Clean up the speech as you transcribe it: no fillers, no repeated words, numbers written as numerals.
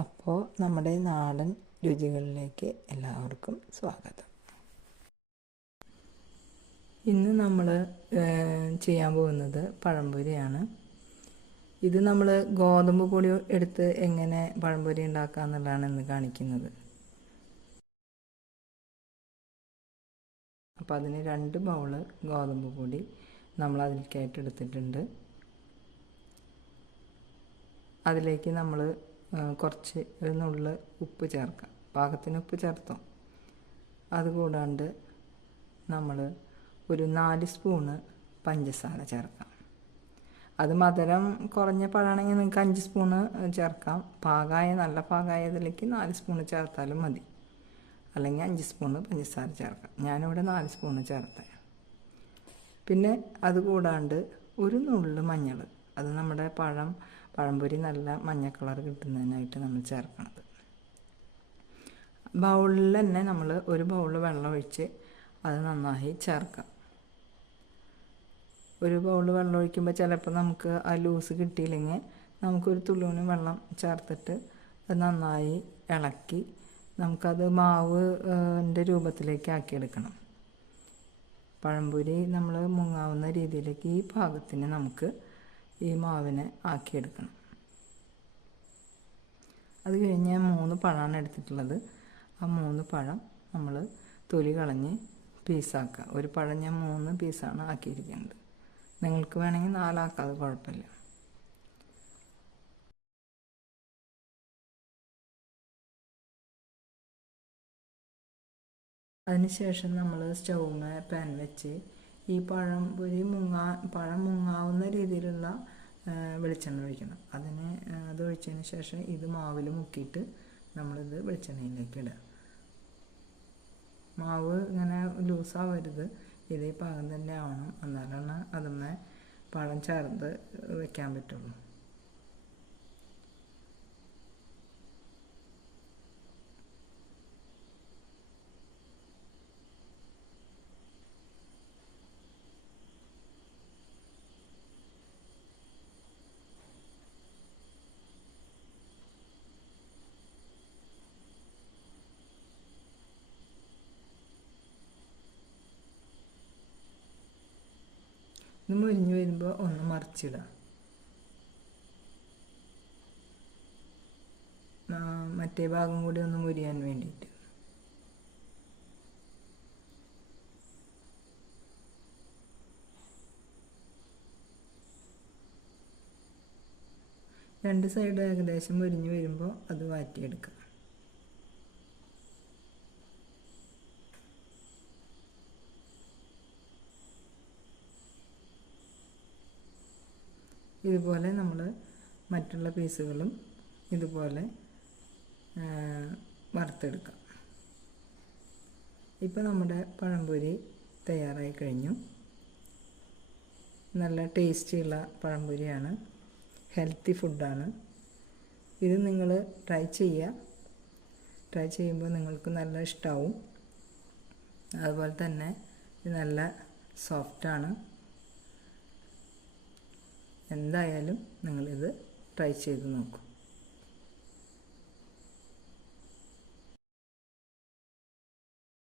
അപ്പോൾ നമ്മുടെ നാടൻ രുചികളിലേക്ക് എല്ലാവർക്കും സ്വാഗതം. ഇന്ന് നമ്മൾ ചെയ്യാൻ പോകുന്നത് പഴംപൊരിയാണ്. ഇത് നമ്മൾ ഗോതമ്പ് പൊടി എടുത്ത് എങ്ങനെ പഴംപൊരി ഉണ്ടാക്കുക എന്നുള്ളതാണ് ഇന്ന് കാണിക്കുന്നത്. അപ്പോൾ അതിന് 2 ബൗള് ഗോതമ്പ് പൊടി നമ്മൾ അതിലേക്കായിട്ട് എടുത്തിട്ടുണ്ട്. അതിലേക്ക് നമ്മൾ കുറച്ച് ഒരു നുള്ള് ഉപ്പ് ചേർക്കാം. പാകത്തിന് ഉപ്പ് ചേർത്തോ. അതുകൂടാണ്ട് നമ്മൾ ഒരു 4 സ്പൂണ് പഞ്ചസാര ചേർക്കാം. അത് മധുരം കുറഞ്ഞ പഴമാണെങ്കിൽ നിങ്ങൾക്ക് 5 സ്പൂണ് ചേർക്കാം. നല്ല പാകമായതിലേക്ക് 4 സ്പൂണ് ചേർത്താലും മതി. അല്ലെങ്കിൽ 5 സ്പൂണ് പഞ്ചസാര ചേർക്കാം. ഞാനിവിടെ 4 സ്പൂണ് ചേർത്തേ. പിന്നെ അതുകൂടാണ്ട് ഒരു നുള്ള് മഞ്ഞൾ, അത് നമ്മുടെ പഴംപൊരി നല്ല മഞ്ഞ കളർ കിട്ടുന്നതിനായിട്ട് നമ്മൾ ചേർക്കണത്. ബൗളിൽ തന്നെ നമ്മൾ ഒരു ബൗള് വെള്ളം ഒഴിച്ച് അത് നന്നായി ചേർക്കാം. ഒരു ബൗള് വെള്ളം ഒഴിക്കുമ്പോൾ ചിലപ്പോൾ നമുക്ക് ആ ലൂസ് കിട്ടിയില്ലെങ്കിൽ നമുക്കൊരു തുള്ളൂന് വെള്ളം ചേർത്തിട്ട് അത് നന്നായി ഇളക്കി നമുക്കത് മാവിൻ്റെ രൂപത്തിലേക്ക് ആക്കിയെടുക്കണം. പഴംപൊരി നമ്മൾ മുങ്ങാവുന്ന രീതിയിലേക്ക് ഈ പാകത്തിന് നമുക്ക് ഈ മാവിനെ ആക്കിയെടുക്കണം. അത് കഴിഞ്ഞ് 3 പഴമാണ് എടുത്തിട്ടുള്ളത്. ആ 3 പഴം നമ്മൾ തൊലി കളഞ്ഞ് പീസാക്കുക. ഒരു പഴം ഞാൻ 3 പീസാണ് ആക്കിയിരിക്കുന്നത്. നിങ്ങൾക്ക് വേണമെങ്കിൽ 4 ആക്കാതെ കുഴപ്പമില്ല. അതിനുശേഷം നമ്മൾ സ്റ്റൗമേ പാൻ വെച്ച് ഈ പഴം മുങ്ങാവുന്ന രീതിയിലുള്ള വെളിച്ചെണ്ണ ഒഴിക്കണം. അത് ഒഴിച്ചതിന് ശേഷം ഇത് മാവിൽ മുക്കിയിട്ട് നമ്മളിത് വെളിച്ചെണ്ണയിലേക്ക് ഇടുക. മാവ് ഇങ്ങനെ ലൂസാവരുത്, ഇതേ പാകം തന്നെ ആവണം. എന്നാലാണ് അതിന്മേൽ പഴം ചേർത്ത് വെക്കാൻ പറ്റുള്ളൂ. ഇത് മുരിഞ്ഞ് വരുമ്പോൾ ഒന്ന് മറിച്ചിടാം. മറ്റേ ഭാഗം കൂടി ഒന്ന് മുരിയാൻ വേണ്ടിയിട്ട്. രണ്ട് സൈഡ് ഏകദേശം മുരിഞ്ഞ് വരുമ്പോൾ അത് വാറ്റിയെടുക്കാം. ഇതുപോലെ നമ്മൾ മറ്റുള്ള പീസുകളും ഇതുപോലെ വറുത്തെടുക്കാം. ഇപ്പോൾ നമ്മുടെ പഴംപൊരി തയ്യാറായി കഴിഞ്ഞു. നല്ല ടേസ്റ്റിയുള്ള പഴംപൊരിയാണ്, ഹെൽത്തി ഫുഡാണ്. ഇത് നിങ്ങൾ ട്രൈ ചെയ്യുമ്പോൾ നിങ്ങൾക്ക് നല്ല ഇഷ്ടമാവും. അതുപോലെ തന്നെ ഇത് നല്ല സോഫ്റ്റാണ്. എന്തായാലും നിങ്ങളിത് ട്രൈ ചെയ്ത് നോക്കൂ.